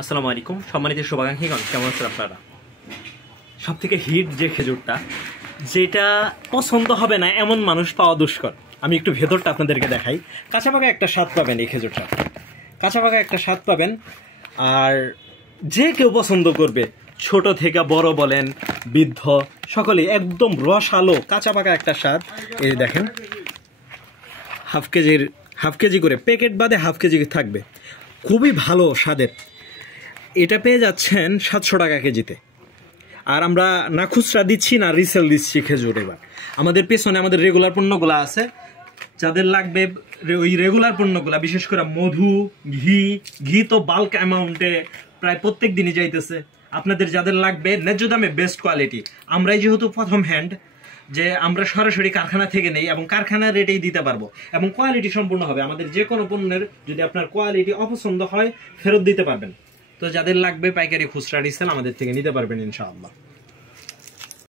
আসসালামু আলাইকুম সম্মানিত শুভাকাঙ্ক্ষীগণ, কেমন আছেন আপনারা? সব থেকে হিট যে খেজুরটা, যেটা পছন্দ হবে না এমন মানুষ পাওয়া দুষ্কর। আমি একটু ভেতরটা আপনাদেরকে দেখাই। কাঁচা পাকা একটা স্বাদ পাবেন এই খেজুরটা, কাঁচা পাকা একটা স্বাদ পাবেন। আর যে কেউ পছন্দ করবে, ছোট থেকে বড় বলেন, বৃদ্ধ, সকলেই একদম রসালো কাঁচা পাকা একটা স্বাদ। এই দেখেন, হাফ কেজি করে প্যাকেট বাদে হাফ কেজি থাকবে, খুবই ভালো স্বাদের। এটা পেয়ে যাচ্ছেন 700 টাকা কেজিতে। আর আমরা না খুচরা দিচ্ছি না রিসেল দিচ্ছি খেজুর। এবার আমাদের পেছনে আমাদের রেগুলার পণ্যগুলো আছে, যাদের লাগবে ওই রেগুলার পণ্যগুলো, বিশেষ করে মধু, ঘি তো বাল্ক অ্যামাউন্টে প্রায় প্রত্যেক দিনই যাইতেছে। আপনাদের যাদের লাগবে ন্যায্য দামে বেস্ট কোয়ালিটি, আমরাই যেহেতু প্রথম হ্যান্ড, যে আমরা সরাসরি কারখানা থেকে নেই এবং কারখানার রেটেই দিতে পারবো এবং কোয়ালিটি সম্পূর্ণ হবে। আমাদের যে কোনো পণ্যের যদি আপনার কোয়ালিটি অপছন্দ হয়, ফেরত দিতে পারবেন। তো যাদের লাগবে পাইকারি খুচরা রিসেল আমাদের থেকে নিতে পারবেন ইনশাআল্লাহ।